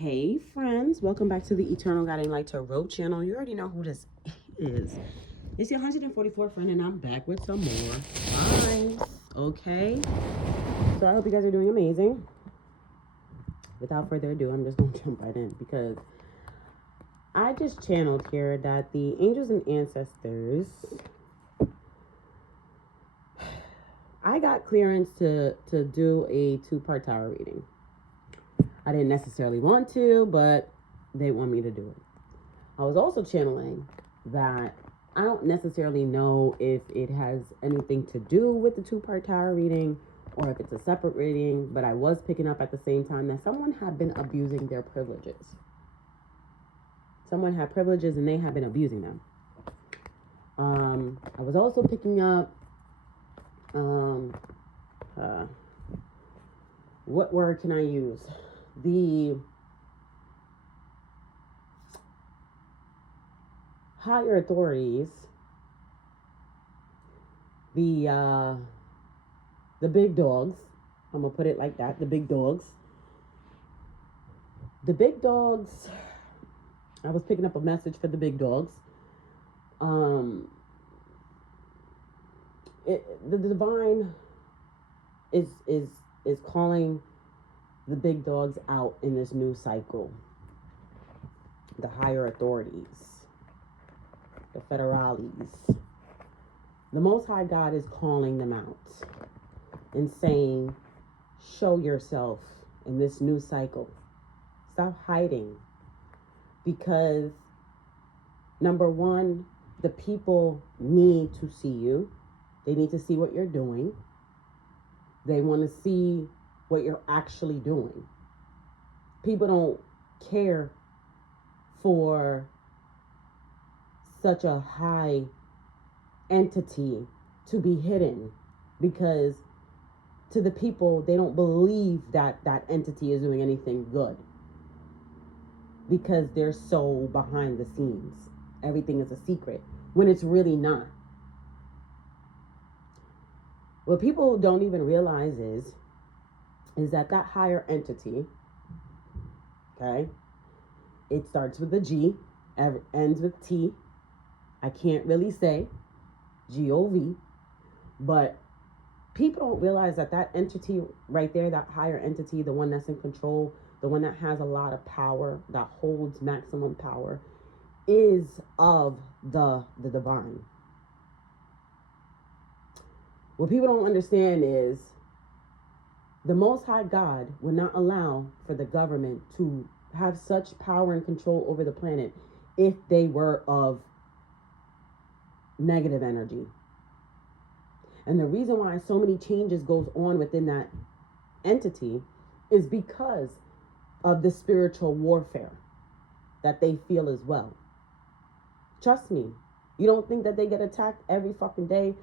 Hey friends, welcome back to the Eternal Guiding Light Tarot channel. You already know who this is. It's your 144th friend and I'm back with some more vibes. Okay, so I hope you guys are doing amazing. Without further ado, I'm just going to jump right in because I just channeled here that the angels and ancestors, I got clearance to do a two-part tarot reading. I didn't necessarily want to, but they want me to do it. I was also channeling that I don't necessarily know if it has anything to do with the two-part tarot reading or if it's a separate reading, but I was picking up at the same time that someone had been abusing their privileges. Someone had privileges and they had been abusing them. I was also picking up, what word can I use? The higher authorities, the big dogs, I'm gonna put it like that, the big dogs, I was picking up a message for the big dogs. The divine is calling the big dogs out in this new cycle. The higher authorities, the federales. The Most High God is calling them out and saying, show yourself in this new cycle. Stop hiding. Because, number one, the people need to see you. They need to see what you're doing. They want to see what you're actually doing. People don't care for such a high entity to be hidden, because to the people, they don't believe that that entity is doing anything good, because they're so behind the scenes. Everything is a secret when it's really not. What people don't even realize is that higher entity, okay, it starts with a G, ends with T. I can't really say G-O-V, but people don't realize that that entity right there, that higher entity, the one that's in control, the one that has a lot of power, that holds maximum power, is of the divine. What people don't understand is the Most High God would not allow for the government to have such power and control over the planet if they were of negative energy. And the reason why so many changes goes on within that entity is because of the spiritual warfare that they feel as well. Trust me, you don't think that they get attacked every fucking day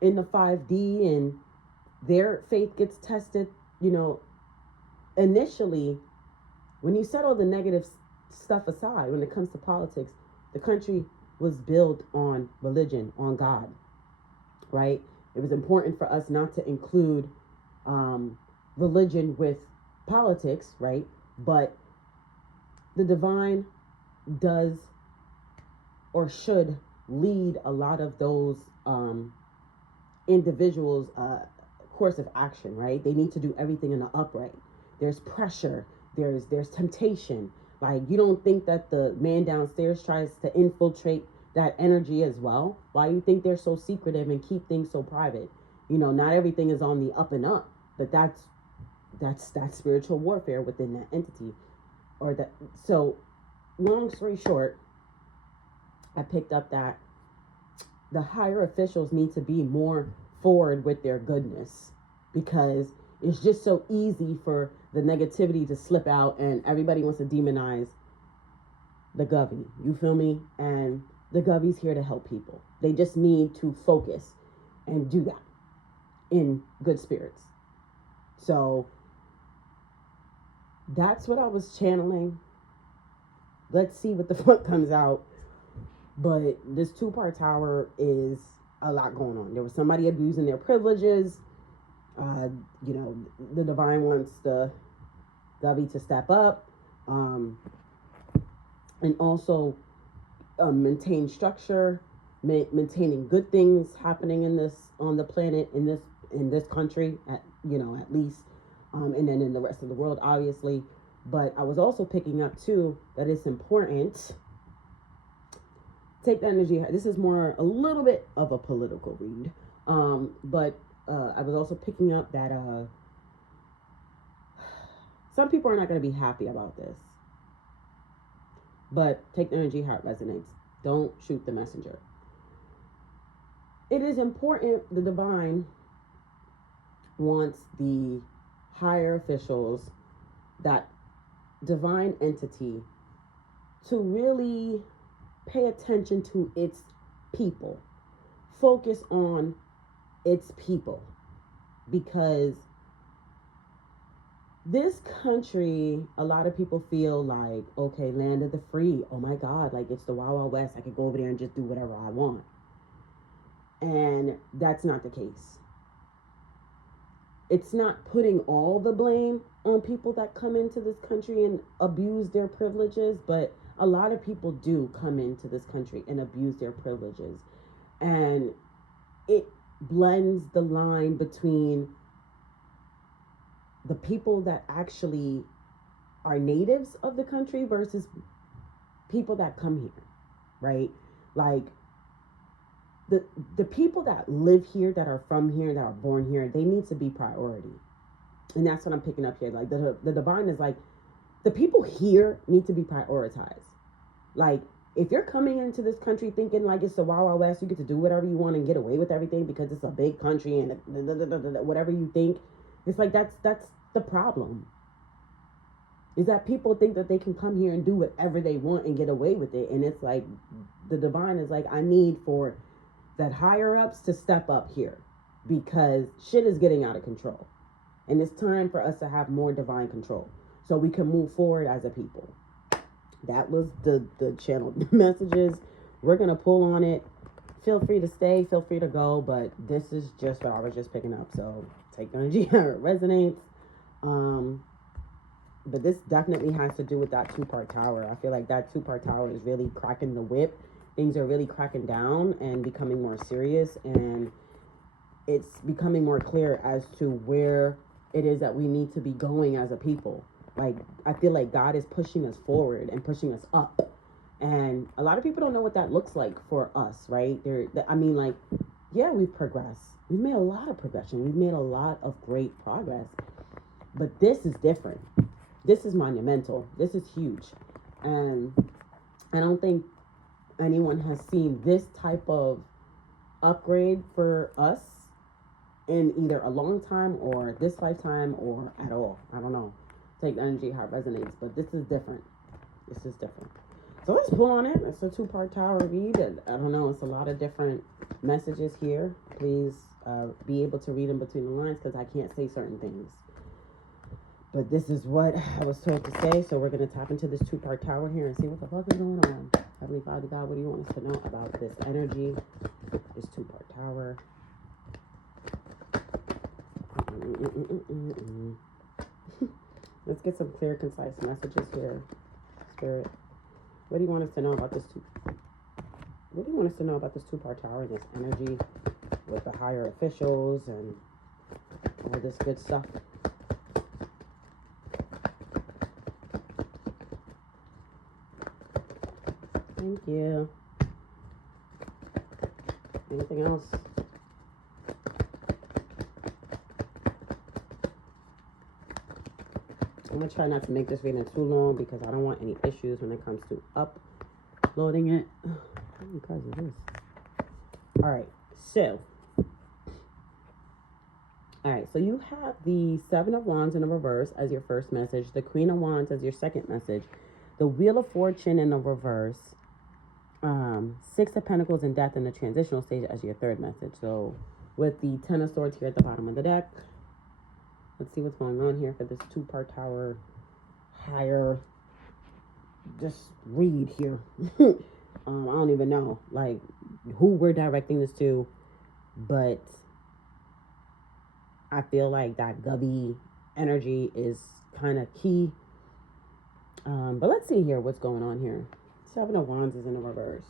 in the 5D and their faith gets tested? You know, initially, when you set all the negative stuff aside, when it comes to politics, the country was built on religion, on God, right? It was important for us not to include religion with politics, right? But the divine does or should lead a lot of those individuals' course of action, right? They need to do everything in the upright. There's pressure. There's temptation. Like, you don't think that the man downstairs tries to infiltrate that energy as well? Why you think they're so secretive and keep things so private? You know, not everything is on the up and up, but that's spiritual warfare within that entity, or that. So, long story short, I picked up that the higher officials need to be more forward with their goodness, because it's just so easy for the negativity to slip out and everybody wants to demonize the Govy. You feel me? And the Govy's here to help people. They just need to focus and do that in good spirits. So that's what I was channeling. Let's see what the fuck comes out. But this two-part tower is a lot going on. There was somebody abusing their privileges. You know, the divine wants the Govy to step up. And also maintain structure, maintaining good things happening in this, on the planet, in this country, at at least, and then in the rest of the world, obviously. But I was also picking up too that it's important. Take the energy. This is more a little bit of a political read, but I was also picking up that some people are not going to be happy about this. But take the energy how it resonates. Don't shoot the messenger. It is important, the divine wants the higher officials, that divine entity, to really pay attention to its people. Focus on its people. Because this country, a lot of people feel like, okay, land of the free. Oh my God, like it's the Wild Wild West. I could go over there and just do whatever I want. And that's not the case. It's not putting all the blame on people that come into this country and abuse their privileges, but a lot of people do come into this country and abuse their privileges. And it blends the line between the people that actually are natives of the country versus people that come here, right? Like the people that live here, that are from here, that are born here, they need to be priority. And that's what I'm picking up here. Like the divine is like, the people here need to be prioritized. Like, if you're coming into this country thinking like it's the Wild Wild West, you get to do whatever you want and get away with everything because it's a big country and whatever you think, it's like that's the problem. Is that people think that they can come here and do whatever they want and get away with it. And it's like, the divine is like, I need for that higher ups to step up here, because shit is getting out of control. And it's time for us to have more divine control so we can move forward as a people. That was the channel messages. We're going to pull on it. Feel free to stay, feel free to go, but this is just what I was just picking up. So take energy how it resonates. But this definitely has to do with that 2-part tower. I feel like that 2-part tower is really cracking the whip. Things are really cracking down and becoming more serious, and it's becoming more clear as to where it is that we need to be going as a people. Like, I feel like God is pushing us forward and pushing us up. And a lot of people don't know what that looks like for us, right? Yeah, we've progressed. We've made a lot of progression. We've made a lot of great progress. But this is different. This is monumental. This is huge. And I don't think anyone has seen this type of upgrade for us in either a long time or this lifetime or at all. I don't know. Take the energy how it resonates. But this is different. This is different. So let's pull on it. It's a 2-part tower read. I don't know. It's a lot of different messages here. Please be able to read in between the lines, because I can't say certain things. But this is what I was told to say. So we're going to tap into this 2-part tower here and see what the fuck is going on. Heavenly Father God, what do you want us to know about this energy? This 2-part tower. Let's get some clear, concise messages here. Spirit, what do you want us to know about this What do you want us to know about this 2-part tower and this energy with the higher officials and all this good stuff? Thank you. Anything else? I'm going to try not to make this reading too long, because I don't want any issues when it comes to uploading it. Because of this. Alright, so you have the 7 of Wands in the reverse as your first message, the Queen of Wands as your second message, the Wheel of Fortune in the reverse, 6 of Pentacles and Death in the transitional stage as your third message. So with the 10 of Swords here at the bottom of the deck, let's see what's going on here for this 2-part tower higher just read here. I don't even know like who we're directing this to, but I feel like that Gubby energy is kind of key. But let's see here what's going on here. Seven of Wands is in the reverse.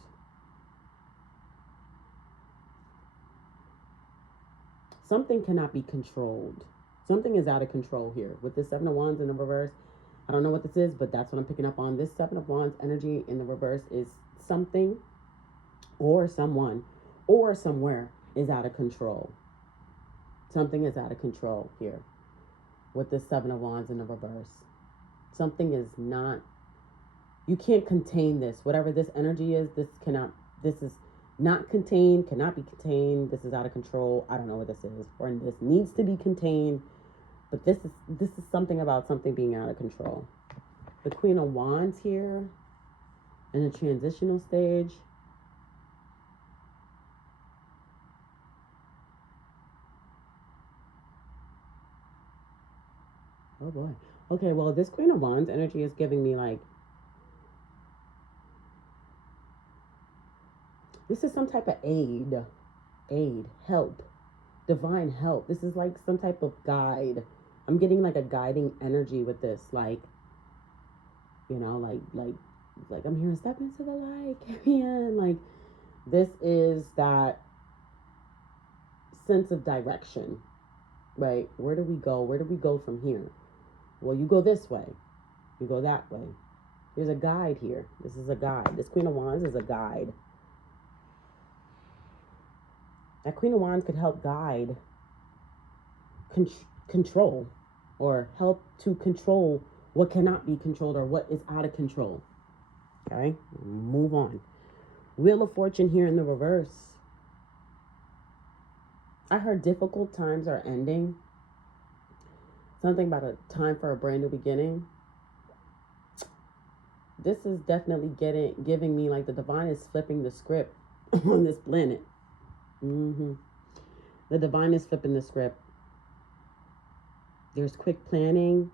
Something cannot be controlled. Something is out of control here. With this Seven of Wands in the reverse, I don't know what this is, but that's what I'm picking up on. This Seven of Wands energy in the reverse is something or someone or somewhere is out of control. Something is out of control here with this Seven of Wands in the reverse. Something is not, you can't contain this. Whatever this energy is, this is not contained, cannot be contained. This is out of control. I don't know what this is. Or this needs to be contained. But this is something about something being out of control. The Queen of Wands here in a transitional stage. Oh boy. Okay, well, this Queen of Wands energy is giving me like, this is some type of aid, help, divine help. This is like some type of guide. I'm getting like a guiding energy with this, like, you know, like I'm here, step into the light, carry on. Like, this is that sense of direction, right? Where do we go? Where do we go from here? Well, you go this way, you go that way. There's a guide here. This is a guide. This Queen of Wands is a guide. That Queen of Wands could help guide, control, or help to control what cannot be controlled or what is out of control. Okay, move on. Wheel of Fortune here in the reverse. I heard difficult times are ending. Something about a time for a brand new beginning. This is definitely giving me like the divine is flipping the script on this planet. The divine is flipping the script. There's quick planning,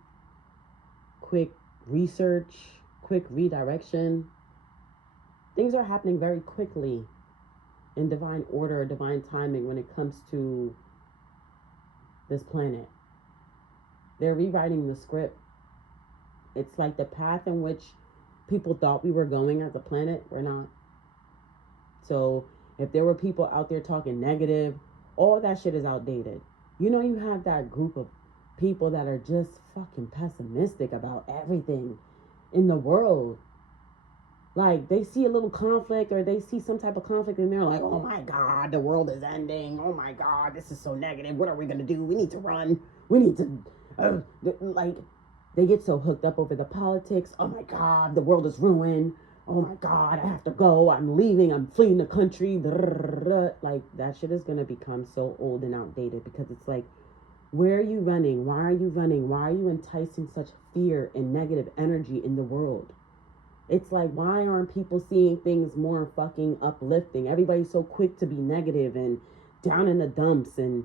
quick research, quick redirection. Things are happening very quickly in divine order, divine timing when it comes to this planet. They're rewriting the script. It's like the path in which people thought we were going as a planet, we're not. So if there were people out there talking negative, all that shit is outdated. You know, you have that group of people that are just fucking pessimistic about everything in the world. Like, they see a little conflict or they see some type of conflict and they're like, oh my God, the world is ending. Oh my God, this is so negative. What are we going to do? We need to run. We need to, like, they get so hooked up over the politics. Oh my God, the world is ruined. Oh my God, I have to go. I'm leaving. I'm fleeing the country. Like, that shit is going to become so old and outdated because it's like, where are you running? Why are you running? Why are you enticing such fear and negative energy in the world? It's like, why aren't people seeing things more fucking uplifting? Everybody's so quick to be negative and down in the dumps and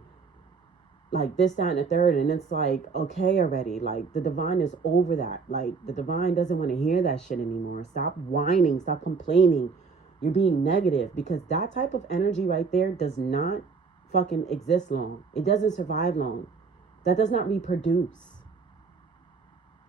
like this, that, and the third. And it's like, okay, already. Like, the divine is over that. Like, the divine doesn't want to hear that shit anymore. Stop whining. Stop complaining. You're being negative because that type of energy right there does not fucking exist long. It doesn't survive long. That does not reproduce.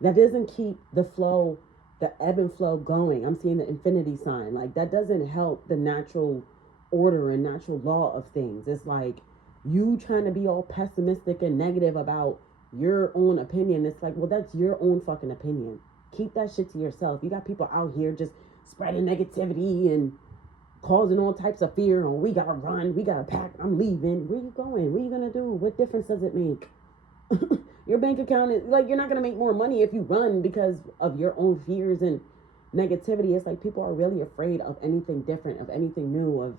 That doesn't keep the flow, the ebb and flow going. I'm seeing the infinity sign. Like, that doesn't help the natural order and natural law of things. It's like you trying to be all pessimistic and negative about your own opinion. It's like, well, that's your own fucking opinion. Keep that shit to yourself. You got people out here just spreading negativity and causing all types of fear. Oh, we gotta run. We gotta pack. I'm leaving. Where you going? What are you gonna do? What difference does it make? Your bank account is like, you're not going to make more money if you run because of your own fears and negativity. It's like people are really afraid of anything different, of anything new,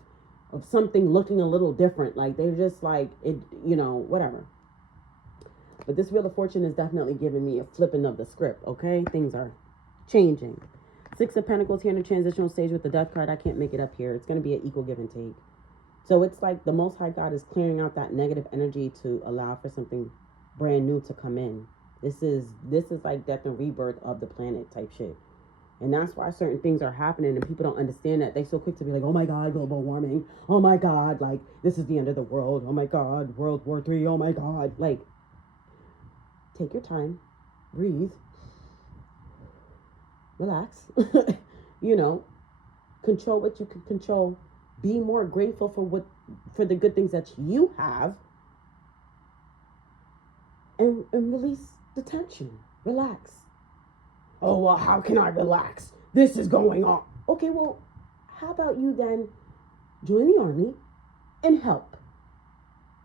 of something looking a little different. Like, they're just like, it, you know, whatever. But this Wheel of Fortune is definitely giving me a flipping of the script. Okay, things are changing. Six of Pentacles here in the transitional stage with the Death card. I can't make it up here. It's going to be an equal give and take. So it's like the Most High God is clearing out that negative energy to allow for something brand new to come in. This is like death and rebirth of the planet type shit. And that's why certain things are happening and people don't understand that. They so quick to be like, oh my God, global warming. Oh my God, like, this is the end of the world. Oh my God, World War III. Oh my God. Like, take your time, breathe, Relax. You know, control what you can control. Be more grateful for the good things that you have. And release the tension. Relax. Oh, well, how can I relax? This is going on. Okay, well, how about you then join the army and help?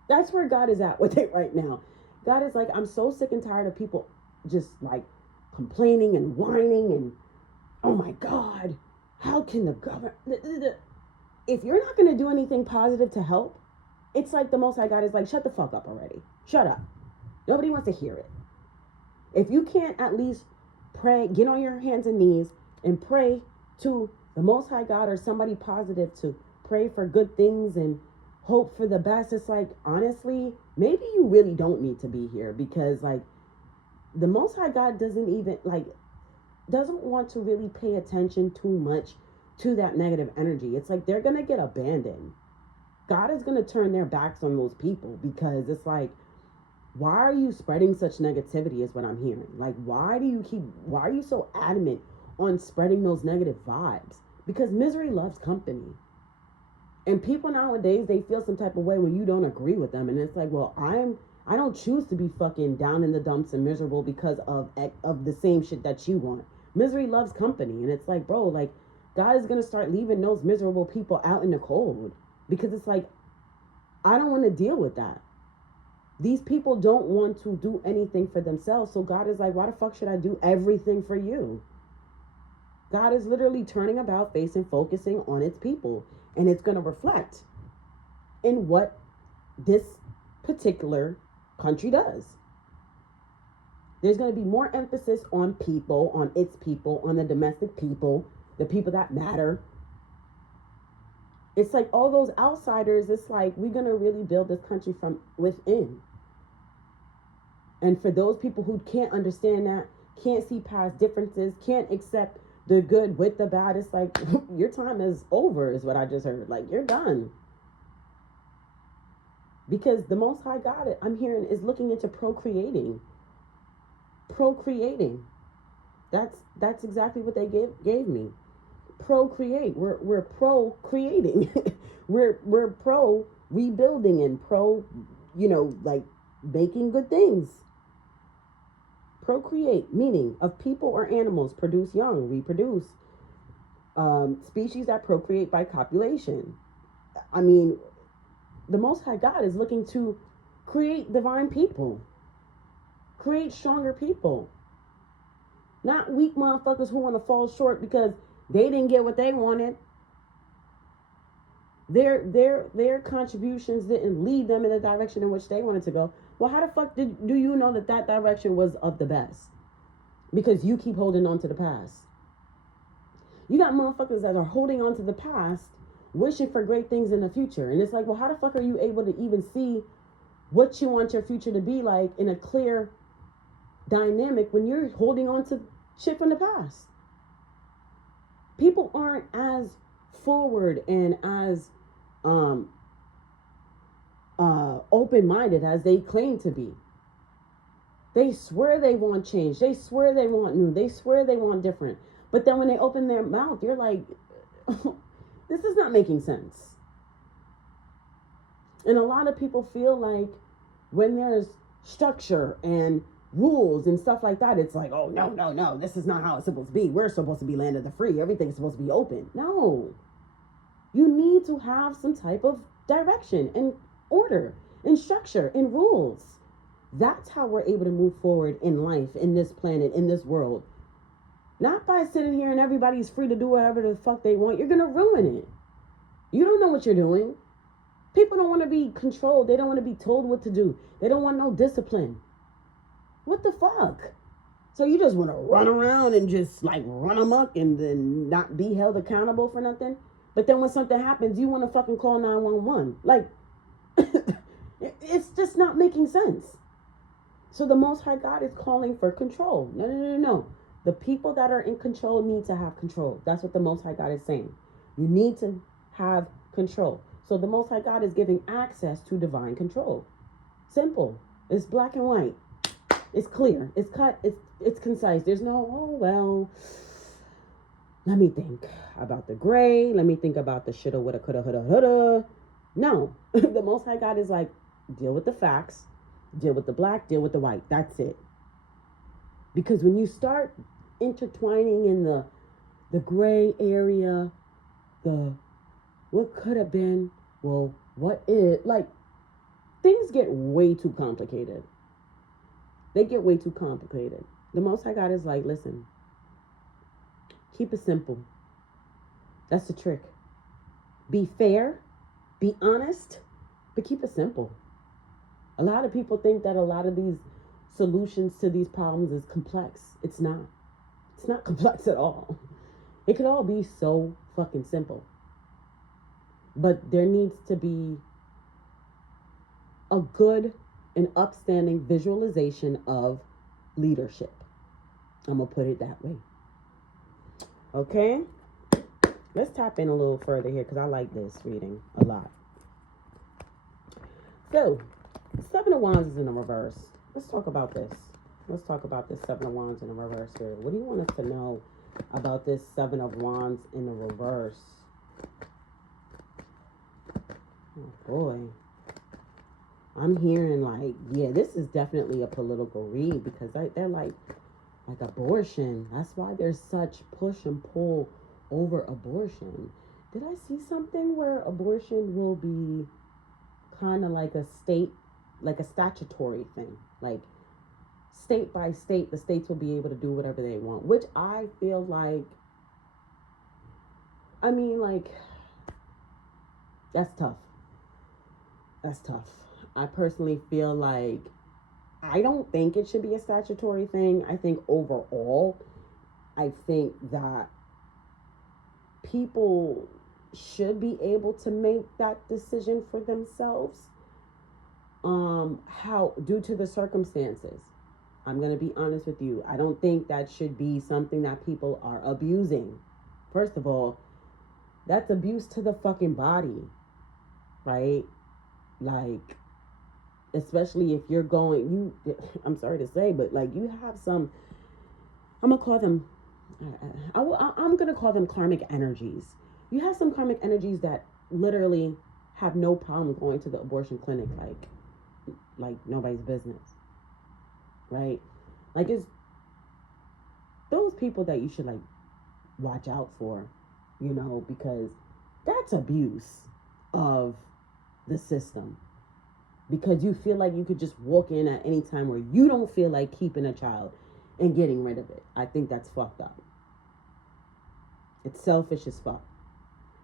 That's where God is at with it right now. God is like, I'm so sick and tired of people just like complaining and whining and, oh my God, how can the government... If you're not going to do anything positive to help, it's like the Most High God is like, shut the fuck up already. Shut up. Nobody wants to hear it. If you can't at least pray, get on your hands and knees and pray to the Most High God or somebody positive to pray for good things and hope for the best, it's like, honestly, maybe you really don't need to be here, because like the Most High God doesn't want to really pay attention too much to that negative energy. It's like they're going to get abandoned. God is going to turn their backs on those people, because it's like, why are you spreading such negativity is what I'm hearing. Like, why are you so adamant on spreading those negative vibes? Because misery loves company. And people nowadays, they feel some type of way when you don't agree with them. And it's like, well, I don't choose to be fucking down in the dumps and miserable because of the same shit that you want. Misery loves company. And it's like, bro, like, God is going to start leaving those miserable people out in the cold. Because it's like, I don't want to deal with that. These people don't want to do anything for themselves. So God is like, why the fuck should I do everything for you? God is literally turning about face and focusing on its people. And it's going to reflect in what this particular country does. There's going to be more emphasis on people, on its people, on the domestic people, the people that matter. It's like all those outsiders, it's like we're going to really build this country from within. And for those people who can't understand that, can't see past differences, can't accept the good with the bad, it's like, your time is over, is what I just heard. Like, you're done. Because the Most High God, I'm hearing, is looking into procreating. Procreating. That's exactly what they gave me. Procreate. We're procreating. we're pro rebuilding and pro, like making good things. Procreate, meaning of people or animals, produce young, reproduce. Species that procreate by copulation. I mean, the Most High God is looking to create divine people. Create stronger people. Not weak motherfuckers who want to fall short because they didn't get what they wanted. Their contributions didn't lead them in the direction in which they wanted to go. Well, how the fuck do you know that direction was of the best? Because you keep holding on to the past. You got motherfuckers that are holding on to the past, wishing for great things in the future. And it's like, well, how the fuck are you able to even see what you want your future to be like in a clear dynamic when you're holding on to shit from the past? People aren't as forward and as open-minded as they claim to be. They swear they want change. They swear they want new. They swear they want different. But then when they open their mouth, you're like, this is not making sense. And a lot of people feel like when there's structure and rules and stuff like that, it's like, oh, no, this is not how it's supposed to be. We're supposed to be land of the free. Everything's supposed to be open. No. You need to have some type of direction and order and structure and rules. That's how we're able to move forward in life, in this planet, in this world. Not by sitting here and everybody's free to do whatever the fuck they want. You're going to ruin it. You don't know what you're doing. People don't want to be controlled. They don't want to be told what to do. They don't want no discipline. What the fuck? So you just want to run around and just like run amok and then not be held accountable for nothing? But then when something happens, you want to fucking call 911. Like, it's just not making sense. So the Most High God is calling for control. No. The people that are in control need to have control. That's what the Most High God is saying. You need to have control. So the Most High God is giving access to divine control. Simple. It's black and white. It's clear. It's cut. It's concise. There's no, oh, well, let me think about the gray. Let me think about the shoulda, woulda, coulda, woulda, woulda. No, the Most High God is like, deal with the facts, deal with the black, deal with the white. That's it. Because when you start intertwining in the gray area, the what could have been, well, what is, like, things get way too complicated. They get way too complicated. The Most High God is like, listen, keep it simple. That's the trick. Be fair, be honest, but keep it simple. A lot of people think that a lot of these solutions to these problems is complex. It's not. It's not complex at all. It could all be so fucking simple. But there needs to be a good and upstanding visualization of leadership. I'm going to put it that way. Okay? Let's tap in a little further here because I like this reading a lot. So, Seven of Wands is in the reverse. Let's talk about this. Let's talk about this Seven of Wands in the reverse here. What do you want us to know about this Seven of Wands in the reverse? Oh boy. I'm hearing like, yeah, this is definitely a political read because they're like abortion. That's why there's such push and pull over abortion. Did I see something where abortion will be kind of like a state, like a statutory thing? Like state by state, the states will be able to do whatever they want, which I feel like, I mean, like, that's tough. That's tough. I personally feel like I don't think it should be a statutory thing. I think overall, I think that people should be able to make that decision for themselves. How, due to the circumstances. I'm going to be honest with you. I don't think that should be something that people are abusing. First of all, that's abuse to the fucking body, right? Like, especially if you're going, I'm sorry to say, but like you have some, I'm going to call them, I'm going to call them karmic energies. You have some karmic energies that literally have no problem going to the abortion clinic like nobody's business, right? Like, it's those people that you should like watch out for, you know, because that's abuse of the system. Because you feel like you could just walk in at any time where you don't feel like keeping a child and getting rid of it. I think that's fucked up. It's selfish as fuck.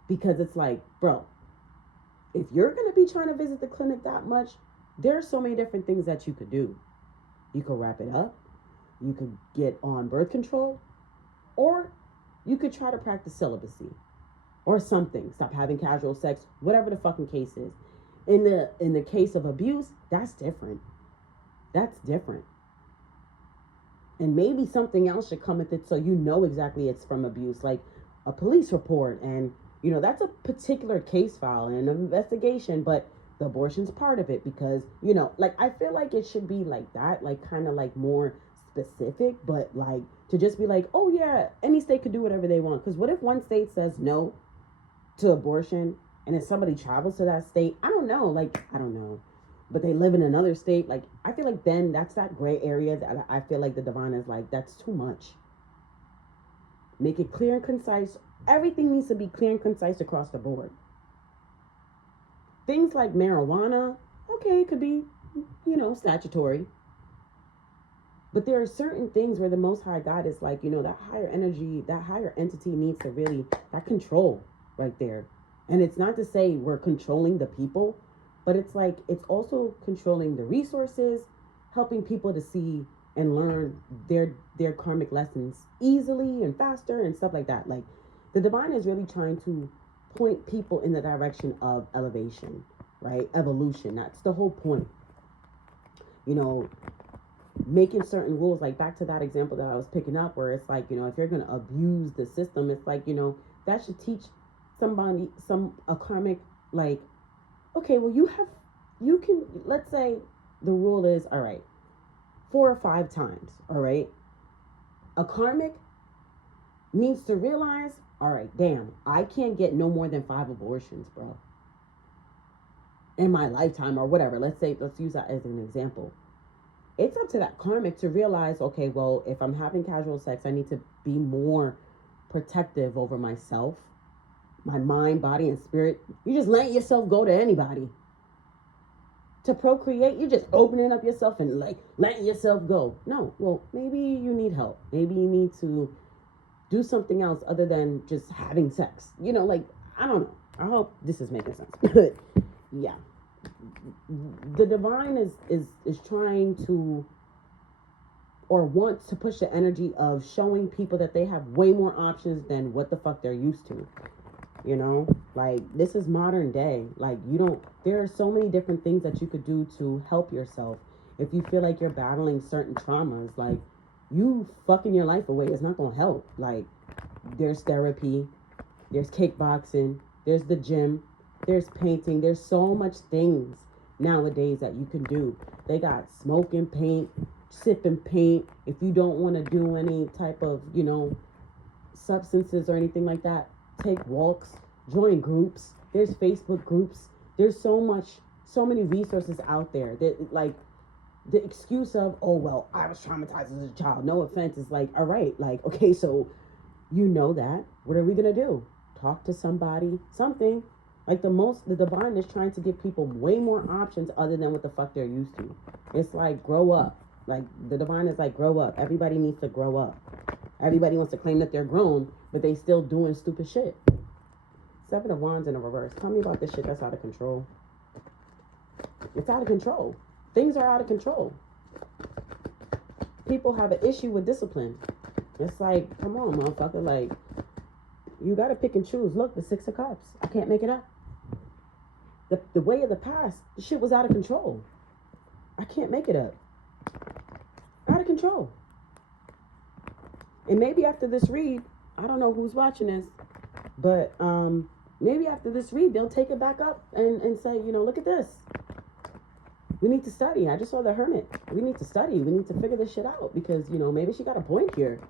Because it's like, bro, if you're going to be trying to visit the clinic that much, there are so many different things that you could do. You could wrap it up. You could get on birth control. Or you could try to practice celibacy. Or something. Stop having casual sex. Whatever the fucking case is. In the case of abuse, that's different. That's different. And maybe something else should come with it so you know exactly it's from abuse. Like a police report. And, you know, that's a particular case file and an investigation. But the abortion's part of it because, you know, like I feel like it should be like that. Like kind of like more specific. But like to just be like, oh yeah, any state could do whatever they want. Because what if one state says no to abortion? And if somebody travels to that state, I don't know. Like, I don't know. But they live in another state. Like, I feel like then that's that gray area that I feel like the divine is like, that's too much. Make it clear and concise. Everything needs to be clear and concise across the board. Things like marijuana, okay, it could be, you know, statutory. But there are certain things where the Most High God is like, you know, that higher energy, that higher entity needs to really, that control right there. And it's not to say we're controlling the people, but it's like, it's also controlling the resources, helping people to see and learn their karmic lessons easily and faster and stuff like that. Like the divine is really trying to point people in the direction of elevation, right? Evolution. That's the whole point. You know, making certain rules, like back to that example that I was picking up where it's like, you know, if you're going to abuse the system, it's like, you know, that should teach somebody, a karmic, like, okay, well, you can, let's say the rule is, all right, 4 or 5 times, all right, a karmic needs to realize, all right, damn, I can't get no more than 5 abortions, bro, in my lifetime or whatever. Let's use that as an example. It's up to that karmic to realize, okay, well, if I'm having casual sex, I need to be more protective over myself, my mind, body, and spirit. You just let yourself go to anybody. To procreate, you're just opening up yourself and like letting yourself go. No, well, maybe you need help. Maybe you need to do something else other than just having sex. You know, like, I don't know. I hope this is making sense. But yeah. The divine is trying to, or wants to push the energy of showing people that they have way more options than what the fuck they're used to. You know, like, this is modern day. Like, there are so many different things that you could do to help yourself. If you feel like you're battling certain traumas, like, you fucking your life away is not going to help. Like, there's therapy, there's kickboxing, there's the gym, there's painting. There's so much things nowadays that you can do. They got smoking paint, sipping paint. If you don't want to do any type of, substances or anything like that, take walks, join groups. There's Facebook groups. There's so many resources out there that, like, the excuse of, oh, well, I was traumatized as a child. No offense. Is like, all right, like, okay, so you know that. What are we going to do? Talk to somebody, something. Like, the divine is trying to give people way more options other than what the fuck they're used to. It's like, grow up. Like, the divine is like, grow up. Everybody needs to grow up. Everybody wants to claim that they're grown, but they still doing stupid shit. 7 of Wands in a reverse. Tell me about this shit that's out of control. It's out of control. Things are out of control. People have an issue with discipline. It's like, come on, motherfucker. Like, you got to pick and choose. Look, the 6 of Cups. I can't make it up. The way of the past, the shit was out of control. I can't make it up. Out of control. And maybe after this read, I don't know who's watching this, but maybe after this read, they'll take it back up and say, look at this. We need to study. I just saw the Hermit. We need to study. We need to figure this shit out because, maybe she got a point here.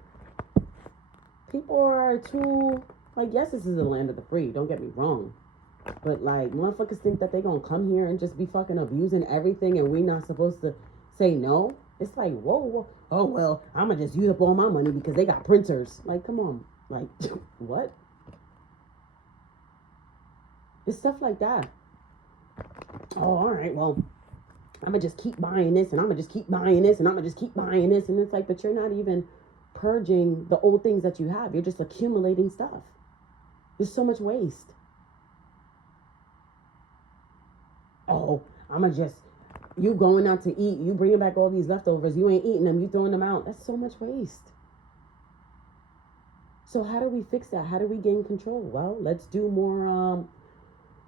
People are too, like, yes, this is the land of the free. Don't get me wrong. But, like, motherfuckers think that they're going to come here and just be fucking abusing everything and we not supposed to say no. It's like, whoa. Oh, well, I'm going to just use up all my money because they got printers. Like, come on. Like, what? It's stuff like that. Oh, all right, well, I'm going to just keep buying this and I'm going to just keep buying this and I'm going to just keep buying this. And it's like, but you're not even purging the old things that you have. You're just accumulating stuff. There's so much waste. Oh, I'm going to just, you going out to eat, you bringing back all these leftovers, you ain't eating them, you throwing them out. That's so much waste. So how do we fix that? How do we gain control? Well, let's do more,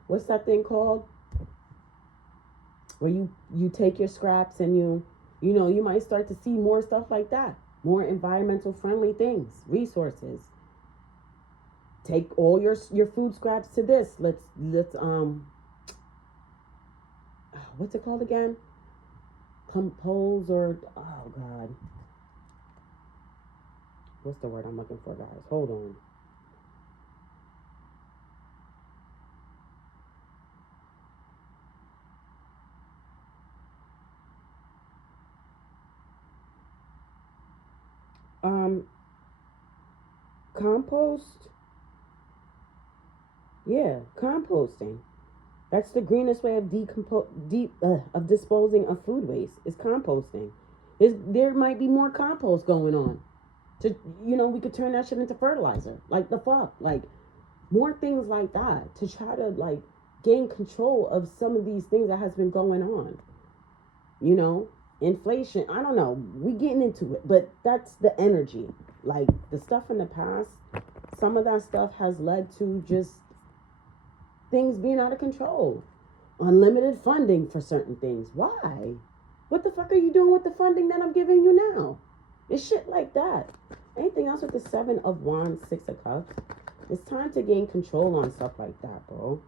what's that thing called? Where you take your scraps and you might start to see more stuff like that. More environmental friendly things, resources. Take all your food scraps to this. Let's what's it called again? Compose or, oh God. What's the word I'm looking for, guys? Hold on. Compost. Yeah, composting. That's the greenest way of disposing of food waste is composting. There might be more compost going on. We could turn that shit into fertilizer. Like, the fuck? Like, more things like that to try to, like, gain control of some of these things that has been going on. Inflation. I don't know. We getting into it, but that's the energy. Like, the stuff in the past, some of that stuff has led to just things being out of control. Unlimited funding for certain things. Why? What the fuck are you doing with the funding that I'm giving you now? It's shit like that. Anything else with the 7 of Wands, 6 of Cups? It's time to gain control on stuff like that, bro.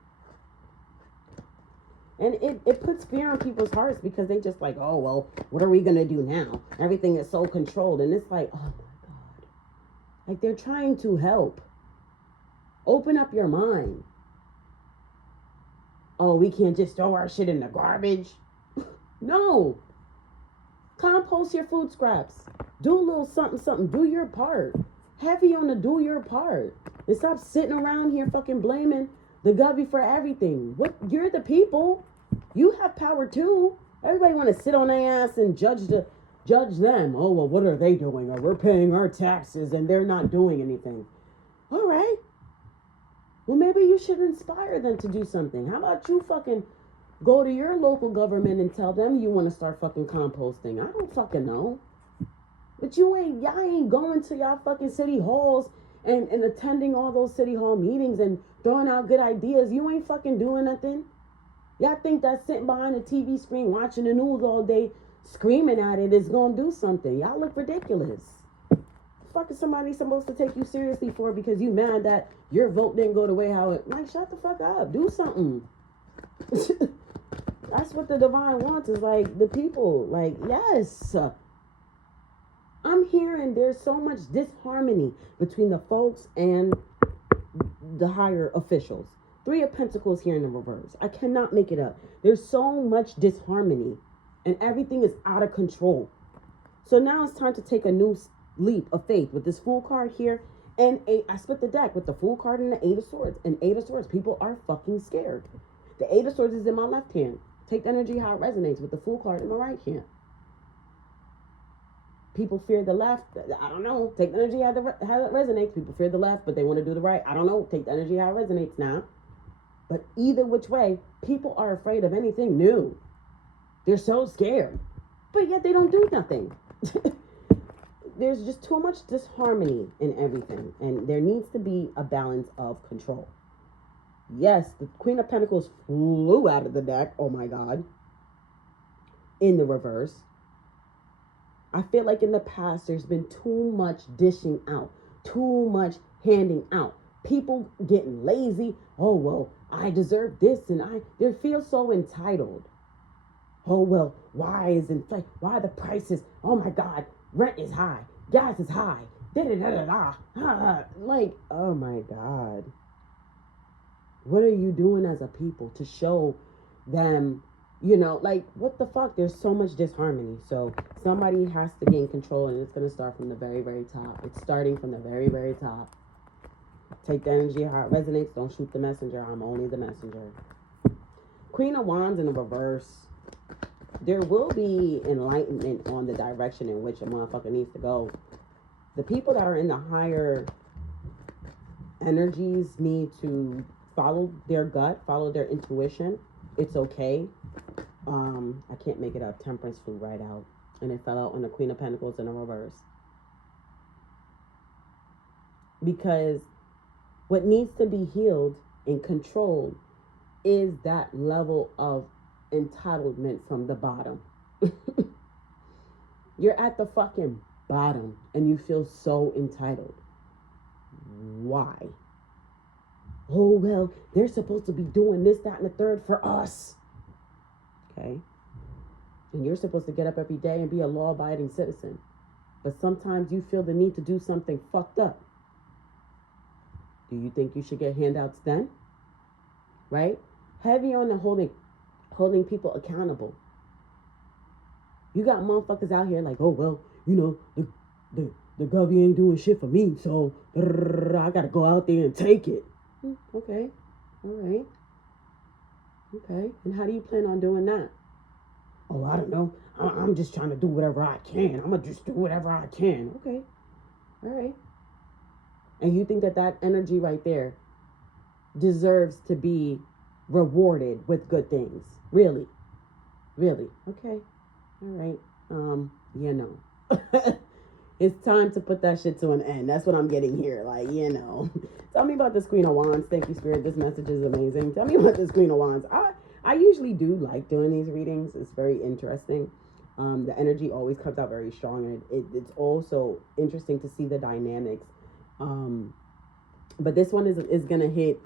And it puts fear on people's hearts because they just like, oh, well, what are we going to do now? Everything is so controlled. And it's like, oh, my God. Like, they're trying to help. Open up your mind. Oh, we can't just throw our shit in the garbage. No. Compost your food scraps. Do a little something, something. Do your part. Heavy on the do your part. And stop sitting around here fucking blaming the govy for everything. What? You're the people. You have power too. Everybody want to sit on their ass and judge them. Oh, well, what are they doing? Or we're paying our taxes and they're not doing anything. All right. Well, maybe you should inspire them to do something. How about you fucking go to your local government and tell them you want to start fucking composting? I don't fucking know. But y'all ain't going to y'all fucking city halls and attending all those city hall meetings and throwing out good ideas. You ain't fucking doing nothing. Y'all think that sitting behind a TV screen watching the news all day screaming at it is going to do something. Y'all look ridiculous. Fuck is somebody supposed to take you seriously for because you mad that your vote didn't go the way how it... Like, shut the fuck up. Do something. That's what the divine wants, is like the people. Like, yes. I'm hearing there's so much disharmony between the folks and the higher officials. 3 of Pentacles here in the reverse. I cannot make it up. There's so much disharmony and everything is out of control. So now it's time to take a new leap of faith with this Fool card here. And I split the deck with the Fool card and the 8 of Swords. And 8 of Swords, people are fucking scared. The 8 of Swords is in my left hand. Take the energy how it resonates with the Fool card in my right hand. People fear the left. I don't know. Take the energy how it resonates. People fear the left, but they want to do the right. I don't know. Take the energy how it resonates now. But either which way, people are afraid of anything new. They're so scared. But yet they don't do nothing. There's just too much disharmony in everything. And there needs to be a balance of control. Yes, the Queen of Pentacles flew out of the deck. Oh my God. In the reverse. I feel like in the past, there's been too much dishing out. Too much handing out. People getting lazy. Oh, well, I deserve this. And they feel so entitled. Oh, well, why are the prices? Oh my God, rent is high. Gas is high. Like, oh my God. What are you doing as a people to show them, you know, like, what the fuck? There's so much disharmony. So somebody has to gain control, and it's going to start from the very, very top. It's starting from the very, very top. Take the energy how it resonates. Don't shoot the messenger. I'm only the messenger. Queen of Wands in the reverse. There will be enlightenment on the direction in which a motherfucker needs to go. The people that are in the higher energies need to follow their gut, follow their intuition. It's okay. I can't make it up. Temperance flew right out. And it fell out on the Queen of Pentacles in the reverse. Because what needs to be healed and controlled is that level of entitlement from the bottom. You're at the fucking bottom and you feel so entitled. Why? Oh, well, they're supposed to be doing this, that, and the third for us. Okay? And you're supposed to get up every day and be a law-abiding citizen. But sometimes you feel the need to do something fucked up. Do you think you should get handouts then? Right? Heavy on the holding people accountable. You got motherfuckers out here like, oh, well, you know, the govy ain't doing shit for me, so I gotta go out there and take it. Okay. All right. Okay. And how do you plan on doing that? Oh, I don't know. I'm just trying to do whatever I can. I'm going to just do whatever I can. Okay. All right. And you think that energy right there deserves to be rewarded with good things? Really? Really? Okay. All right. You know. It's time to put that shit to an end. That's what I'm getting here. Like, you know. Tell me about this Queen of Wands. Thank you, Spirit. This message is amazing. Tell me about this Queen of Wands. I usually do like doing these readings. It's very interesting. The energy always comes out very strong. And it's also interesting to see the dynamics. But this one is going to hit,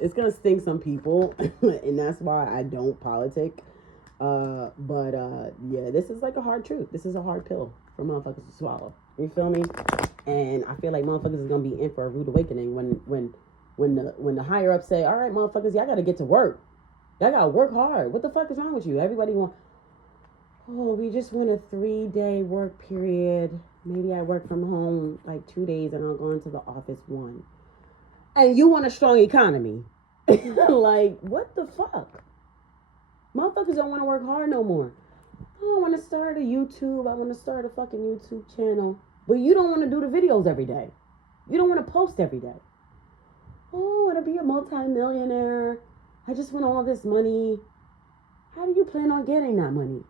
it's going to sting some people. And that's why I don't politic. Yeah, this is like a hard truth. This is a hard pill for motherfuckers to swallow. You feel me? And I feel like motherfuckers is gonna be in for a rude awakening when the higher ups say, all right, motherfuckers, y'all gotta get to work. Y'all gotta work hard. What the fuck is wrong with you? Everybody want, oh, we just want a 3-day work period. Maybe I work from home like 2 days and I'll go into the office 1. And you want a strong economy. Like, what the fuck? Motherfuckers don't want to work hard no more. Oh, I want to start a YouTube. I want to start a fucking YouTube channel. But you don't want to do the videos every day. You don't want to post every day. Oh, I want to be a multi-millionaire. I just want all this money. How do you plan on getting that money?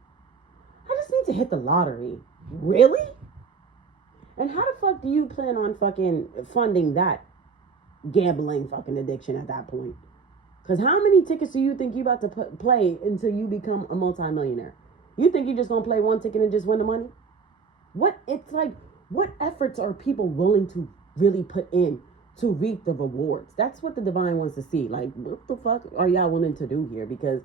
I just need to hit the lottery. Really? And how the fuck do you plan on fucking funding that gambling fucking addiction at that point? Because how many tickets do you think you about to play until you become a multi-millionaire? You think you're just going to play one ticket and just win the money? It's like, what efforts are people willing to really put in to reap the rewards? That's what the divine wants to see. Like, what the fuck are y'all willing to do here? Because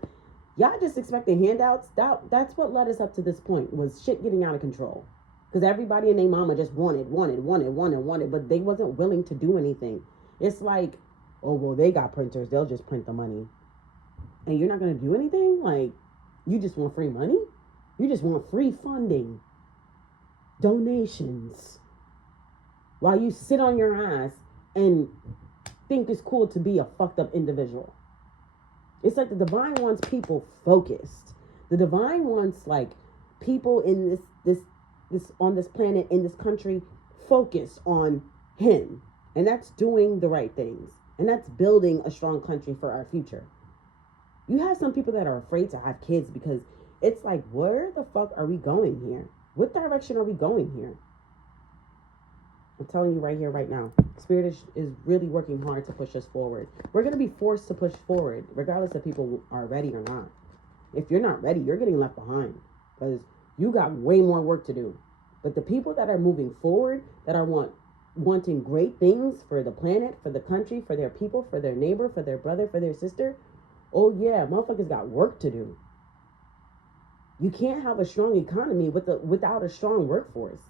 y'all just expecting handouts. That's what led us up to this point, was shit getting out of control. Because everybody and their mama just wanted, but they wasn't willing to do anything. It's like, oh, well, they got printers. They'll just print the money. And you're not going to do anything? Like, you just want free money? You just want free funding. Donations. While you sit on your ass and think it's cool to be a fucked up individual. It's like the divine wants people focused. The divine wants, like, people in this on this planet, in this country, focused on him. And that's doing the right things. And that's building a strong country for our future. You have some people that are afraid to have kids because it's like, where the fuck are we going here? What direction are we going here? I'm telling you right here, right now. Spirit is really working hard to push us forward. We're going to be forced to push forward, regardless if people are ready or not. If you're not ready, you're getting left behind. Because you got way more work to do. But the people that are moving forward, that are wanting great things for the planet, for the country, for their people, for their neighbor, for their brother, for their sister, oh yeah, motherfuckers got work to do. You can't have a strong economy without a strong workforce.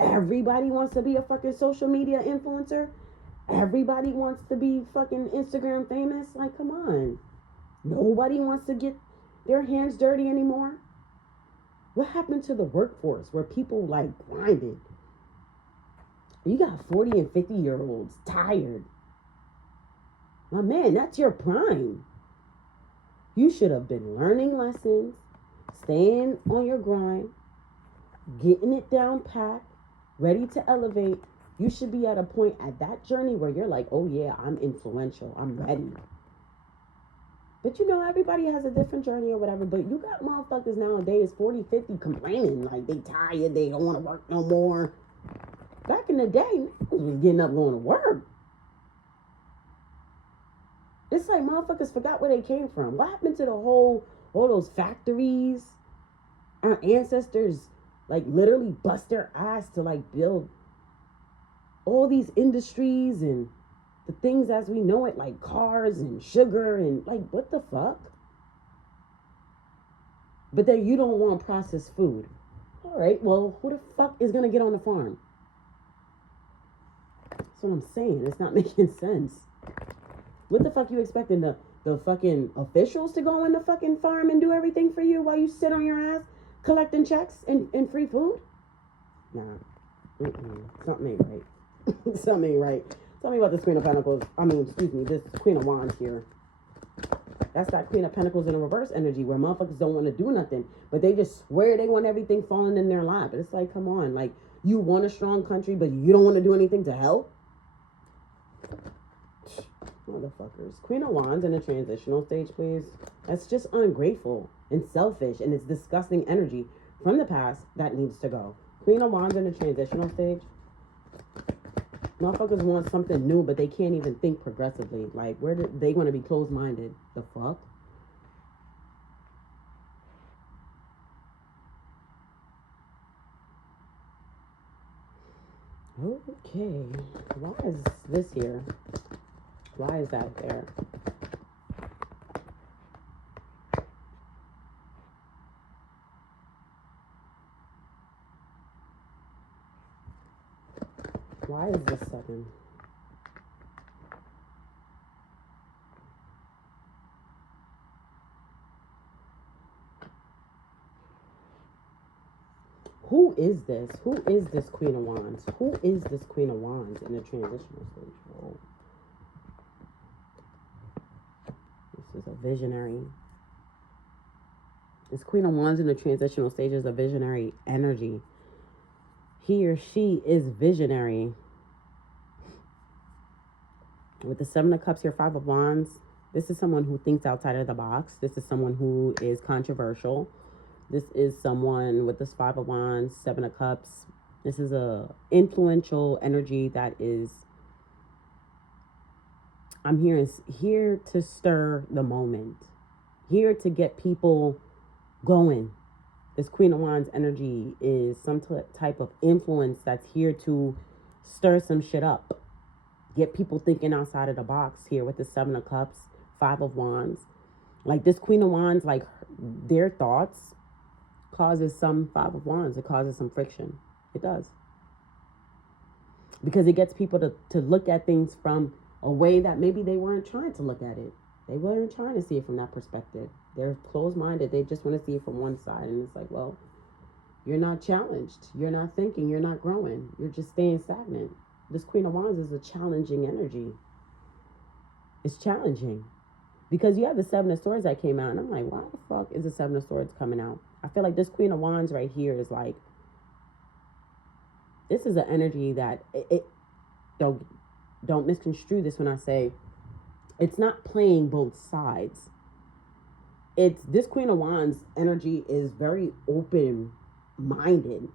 Everybody wants to be a fucking social media influencer. Everybody wants to be fucking Instagram famous. Like, come on. Nobody wants to get their hands dirty anymore. What happened to the workforce where people like grinded? You got 40 and 50-year-olds tired. My man, that's your prime. You should have been learning lessons, staying on your grind, getting it down pat, ready to elevate. You should be at a point at that journey where you're like, oh yeah, I'm influential. I'm ready. But you know, everybody has a different journey or whatever. But you got motherfuckers nowadays, 40, 50, complaining like they tired, they don't want to work no more. Back in the day, niggas was getting up going to work. It's like motherfuckers forgot where they came from. What happened to all those factories? Our ancestors like literally bust their ass to like build all these industries and the things as we know it, like cars and sugar and like, what the fuck? But then you don't want processed food. All right, well, who the fuck is going to get on the farm? That's what I'm saying. It's not making sense. What the fuck you expecting the fucking officials to go in the fucking farm and do everything for you while you sit on your ass collecting checks and free food? Nah. Something ain't right. Something ain't right. Tell me about this Queen of Pentacles. This Queen of Wands here. That's that Queen of Pentacles in a reverse energy where motherfuckers don't want to do nothing, but they just swear they want everything falling in their lap. It's like, come on. Like, you want a strong country, but you don't want to do anything to help? Motherfuckers. Queen of Wands in a transitional stage, please. That's just ungrateful and selfish, and it's disgusting energy from the past that needs to go. Queen of Wands in a transitional stage. Motherfuckers want something new, but they can't even think progressively. Like, where do they want to be closed-minded? The fuck? Okay. Why is this here? Why is that there? Who is this? Who is this Queen of Wands? Who is this Queen of Wands in the transitional stage? Whoa. This is a visionary. This Queen of Wands in the transitional stage is a visionary energy. He or she is visionary. With the Seven of Cups here, Five of Wands, this is someone who thinks outside of the box. This is someone who is controversial. This is someone with this Five of Wands, Seven of Cups. This is a influential energy that is, I'm here to stir the moment. Here to get people going. This Queen of Wands energy is some type of influence that's here to stir some shit up. Get people thinking outside of the box here with the Seven of Cups, Five of Wands. Like this Queen of Wands, like their thoughts causes some Five of Wands. It causes some friction. It does. Because it gets people to look at things from a way that maybe they weren't trying to look at it. They weren't trying to see it from that perspective. They're closed-minded. They just want to see it from one side. And it's like, well, you're not challenged. You're not thinking. You're not growing. You're just staying stagnant. This Queen of Wands is a challenging energy. It's challenging. Because you have the Seven of Swords that came out. And I'm like, why the fuck is the Seven of Swords coming out? I feel like this Queen of Wands right here is like, this is an energy that, don't misconstrue this when I say, it's not playing both sides. It's this Queen of Wands energy is very open-minded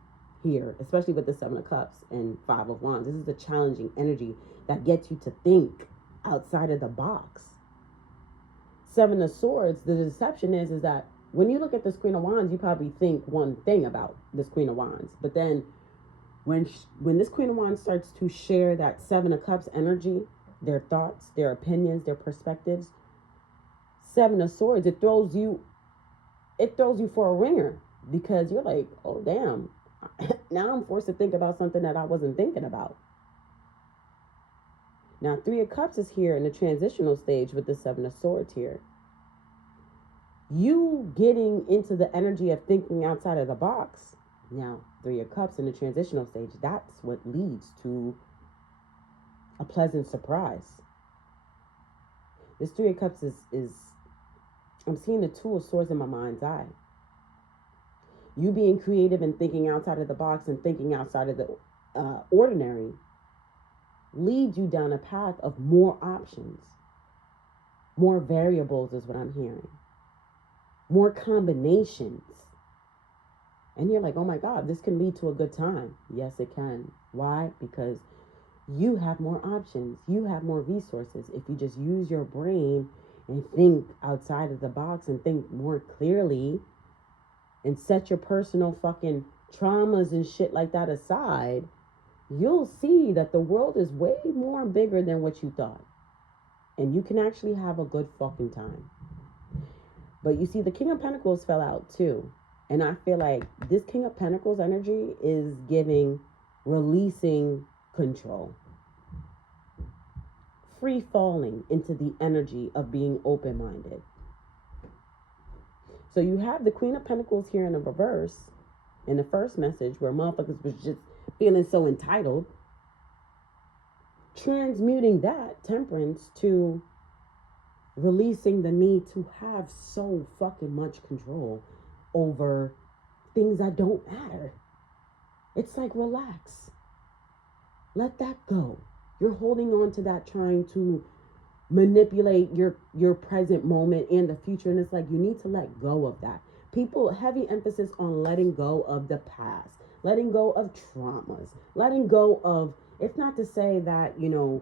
here, especially with the Seven of Cups and Five of Wands. This is the challenging energy that gets you to think outside of the box. Seven of Swords, the deception is that when you look at this Queen of Wands, you probably think one thing about this Queen of Wands. But then when this Queen of Wands starts to share that Seven of Cups energy, their thoughts, their opinions, their perspectives, Seven of Swords, it throws you for a ringer, because you're like, oh damn, now I'm forced to think about something that I wasn't thinking about. Now Three of Cups is here in the transitional stage with the Seven of Swords here. You getting into the energy of thinking outside of the box. Now Three of Cups in the transitional stage, that's what leads to a pleasant surprise. This Three of Cups is I'm seeing the Two of Swords in my mind's eye. You being creative and thinking outside of the box and thinking outside of the ordinary leads you down a path of more options. More variables is what I'm hearing. More combinations. And you're like, oh my God, this can lead to a good time. Yes, it can. Why? Because you have more options. You have more resources. If you just use your brain and think outside of the box and think more clearly and set your personal fucking traumas and shit like that aside, you'll see that the world is way more bigger than what you thought. And you can actually have a good fucking time. But you see, the King of Pentacles fell out too. And I feel like this King of Pentacles energy is giving, releasing control. Free falling into the energy of being open-minded. So you have the Queen of Pentacles here in the reverse in the first message, where motherfuckers was just feeling so entitled. Transmuting that Temperance to releasing the need to have so fucking much control over things that don't matter. It's like, relax. Let that go. You're holding on to that, trying to manipulate your present moment and the future. And it's like, you need to let go of that. People, heavy emphasis on letting go of the past, letting go of traumas, letting go of, it's not to say that, you know,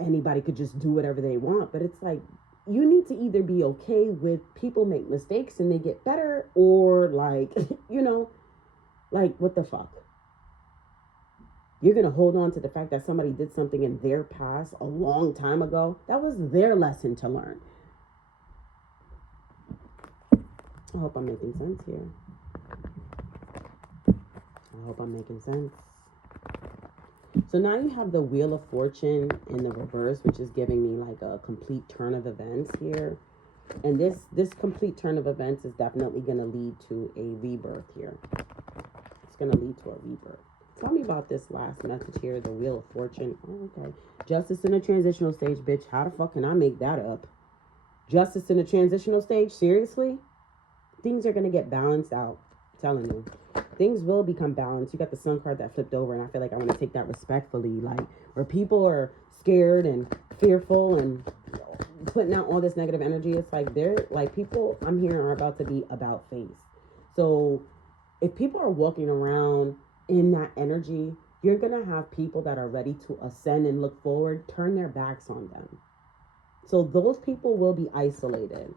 anybody could just do whatever they want, but it's like, you need to either be okay with people make mistakes and they get better, or like, you know, like, what the fuck? You're going to hold on to the fact that somebody did something in their past a long time ago. That was their lesson to learn. I hope I'm making sense here. I hope I'm making sense. So now you have the Wheel of Fortune in the reverse, which is giving me like a complete turn of events here. And this complete turn of events is definitely going to lead to a rebirth here. It's going to lead to a rebirth. Tell me about this last message here, the Wheel of Fortune. Oh, okay. Justice in a transitional stage, bitch. How the fuck can I make that up? Justice in a transitional stage? Seriously? Things are going to get balanced out. I'm telling you. Things will become balanced. You got the Sun card that flipped over, and I feel like I want to take that respectfully. Like, where people are scared and fearful and putting out all this negative energy, it's like they're like, people I'm hearing are about to be about face. So if people are walking around in that energy, you're gonna have people that are ready to ascend and look forward turn their backs on them. So those people will be isolated.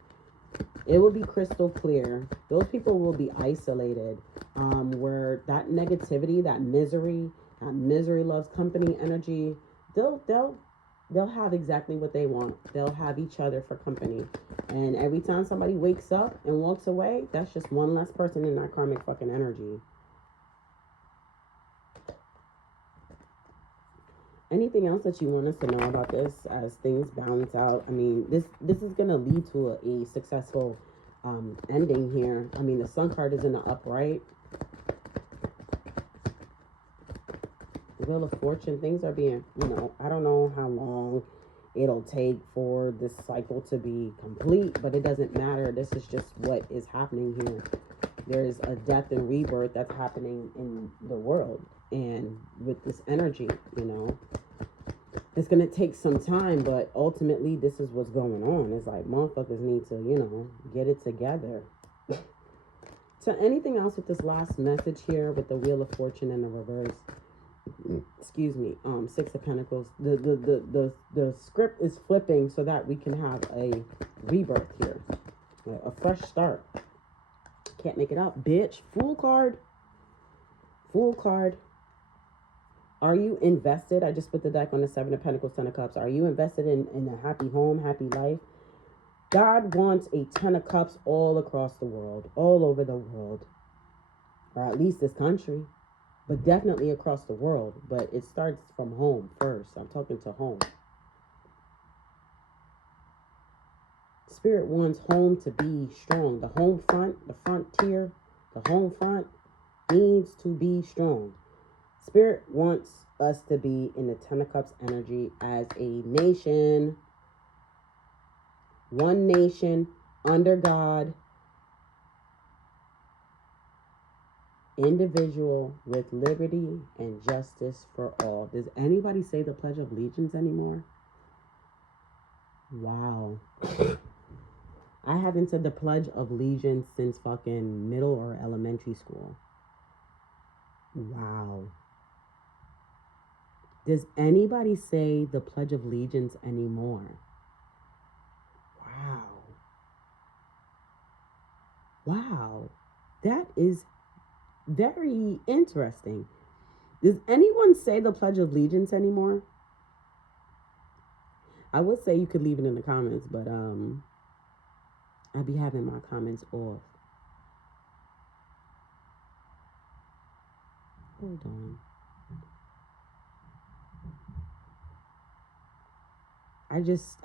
It will be crystal clear. Those people will be isolated, where that negativity, that misery loves company energy, they'll have exactly what they want. They'll have each other for company. And every time somebody wakes up and walks away, that's just one less person in that karmic fucking energy. Anything else that you want us to know about this as things balance out? I mean, this is going to lead to a successful ending here. I mean, the Sun card is in the upright. The Wheel of Fortune, things are being, I don't know how long it'll take for this cycle to be complete, but it doesn't matter. This is just what is happening here. There's a death and rebirth that's happening in the world. And with this energy, it's going to take some time, but ultimately this is what's going on. It's like motherfuckers need to, get it together. So anything else with this last message here with the Wheel of Fortune in the reverse? Excuse me, Six of Pentacles. The script is flipping so that we can have a rebirth here, a fresh start. Can't make it up, bitch. Fool card. Are you invested? I just put the deck on the Seven of Pentacles, Ten of Cups. Are you invested in a happy home, happy life? God wants a Ten of Cups all across the world, all over the world, or at least this country. But definitely across the world. But it starts from home first. I'm talking to home. Spirit wants home to be strong. The home front, the frontier, the home front needs to be strong. Spirit wants us to be in the Ten of Cups energy as a nation. One nation under God. Individual with liberty and justice for all. Does anybody say the Pledge of Allegiance anymore? Wow. I haven't said the Pledge of Allegiance since fucking middle or elementary school. Wow. Does anybody say the Pledge of Allegiance anymore? Wow. Wow. That is very interesting. Does anyone say the Pledge of Allegiance anymore? I would say you could leave it in the comments, but I'd be having my comments off. Hold on. I'm just